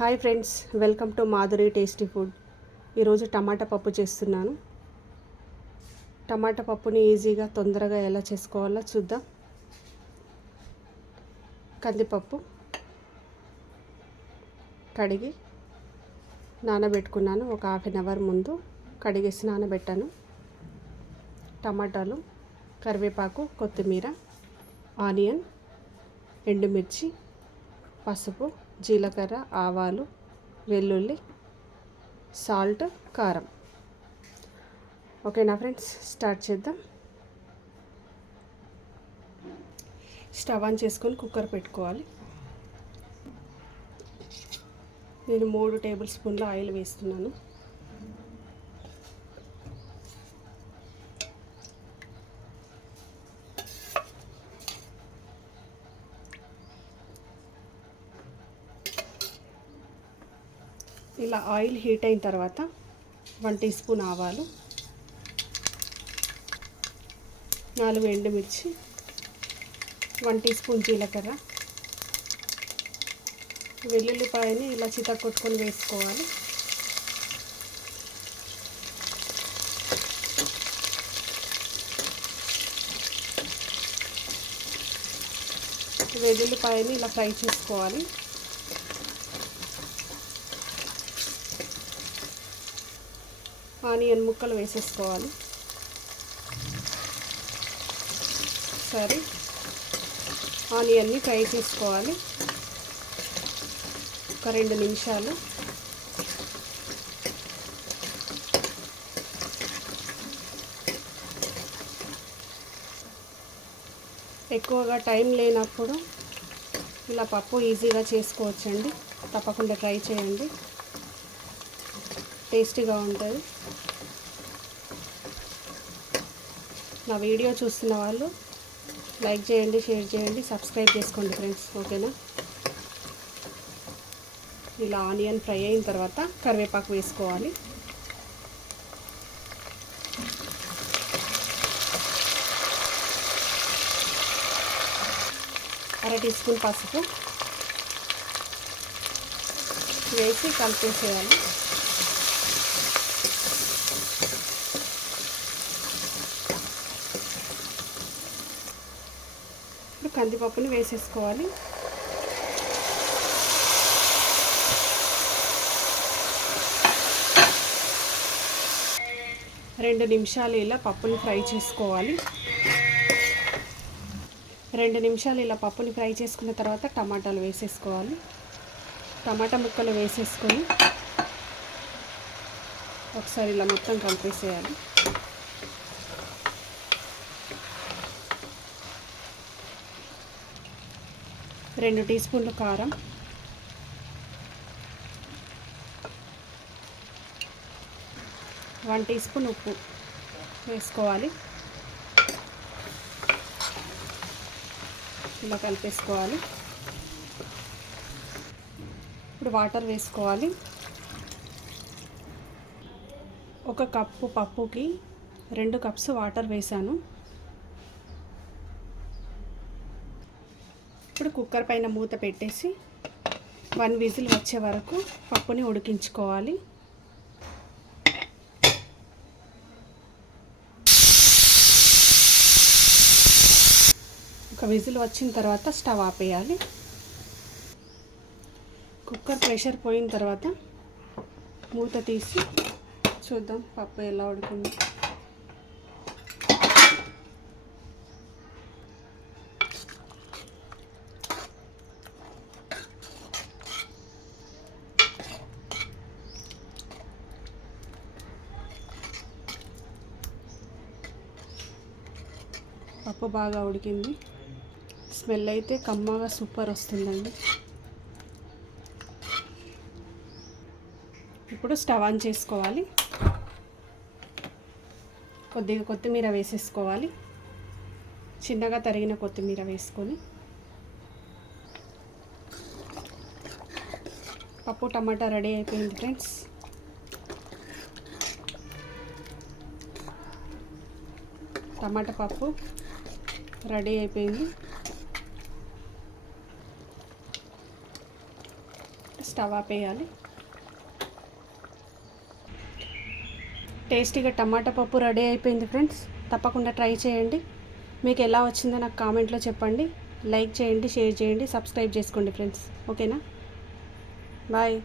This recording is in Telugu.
Hi friends welcome to Madhuri tasty food. ఈరోజు టమాటా పప్పు చేస్తున్నాను. టమాటా పప్పుని ఈజీగా తొందరగా ఎలా చేసుకోవాలో చూద్దాం. కందిపప్పు కడిగి నానబెట్టుకున్నాను. ఒక హాఫ్ అన్ అవర్ ముందు కడిగేసి నానబెట్టాను. టమాటాలు కరివేపాకు కొత్తిమీర ఆనియన్ ఎండుమిర్చి పసుపు జీలకర్ర ఆవాలు వెల్లుల్లి సాల్ట్ కారం. ఓకేనా ఫ్రెండ్స్? స్టార్ట్ చేద్దాం. స్టవ్ ఆన్ చేసుకొని కుక్కర్ పెట్టుకోవాలి. నేను మూడు టేబుల్ స్పూన్ల ఆయిల్ వేస్తున్నాను. ఇలా ఆయిల్ హీట్ అయిన తర్వాత వన్ టీ స్పూన్ ఆవాలు నాలుగు ఎండుమిర్చి వన్ టీ స్పూన్ జీలకర్ర. వెల్లుల్లిపాయని ఇలా చిత కొట్టుకొని వేసుకోవాలి. వెల్లుల్లిపాయని ఇలా ఫ్రై చేసుకోవాలి. ఆనియన్ ముక్కలు వేసేసుకోవాలి. సరే. ఆనియన్ని ఫ్రై చేసుకోవాలి. ఒక రెండు నిమిషాలు. ఎక్కువగా టైం లేనప్పుడు ఇలా పప్పు ఈజీగా చేసుకోవచ్చండి. తప్పకుండా ట్రై చేయండి. టేస్టీగా ఉంటుంది. నా వీడియో చూస్తున్న వాళ్ళు లైక్ చేయండి షేర్ చేయండి సబ్స్క్రైబ్ చేసుకోండి ఫ్రెండ్స్ ఓకేనా? ఇలా ఆనియన్ ఫ్రై అయిన తర్వాత కరివేపాకు వేసుకోవాలి. అర టీ స్పూన్ పసుపు వేసి కలిపేసేయాలి. కందిపప్పుని వేసేసుకోవాలి. రెండు నిమిషాలు ఇలా పప్పుని ఫ్రై చేసుకోవాలి. రెండు నిమిషాలు ఇలా పప్పుని ఫ్రై చేసుకున్న తర్వాత టమాటాలు వేసేసుకోవాలి. టమాటా ముక్కలు వేసేసుకొని ఒకసారి ఇలా మొత్తం కలిపేసేయాలి. రెండు టీ స్పూన్లు కారం. వన్ టీ స్పూన్ ఉప్పు వేసుకోవాలి. ఇలా కలిపేసుకోవాలి. ఇప్పుడు వాటర్ వేసుకోవాలి. ఒక కప్పు పప్పుకి రెండు కప్స్ వాటర్ వేసాను. ఇప్పుడు కుక్కర్ పైన మూత పెట్టేసి వన్ విజిల్ వచ్చే వరకు పప్పుని ఉడికించుకోవాలి. ఒక విజిల్ వచ్చిన తర్వాత స్టవ్ ఆపేయాలి. కుక్కర్ ప్రెషర్ పోయిన తర్వాత మూత తీసి చూద్దాం పప్పు ఎలా ఉడుకుంది. పప్పు బాగా ఉడికింది. స్మెల్ అయితే కమ్మగా సూపర్ వస్తుందండి. ఇప్పుడు స్టవ్ ఆన్ చేసుకోవాలి. కొద్దిగా కొత్తిమీర వేసేసుకోవాలి. చిన్నగా తరిగిన కొత్తిమీర వేసుకొని. పప్పు టమాటా రెడీ అయిపోయింది ఫ్రెండ్స్. టమాటా పప్పు రెడీ అయిపోయింది. స్టవ్ ఆపేయాలి టేస్టీగా టమాటా పప్పు రెడీ అయిపోయింది ఫ్రెండ్స్. తప్పకుండా ట్రై చేయండి. మీకు ఎలా వచ్చిందో నాకు కామెంట్లో చెప్పండి. లైక్ చేయండి షేర్ చేయండి సబ్స్క్రైబ్ చేసుకోండి ఫ్రెండ్స్. ఓకేనా? బాయ్.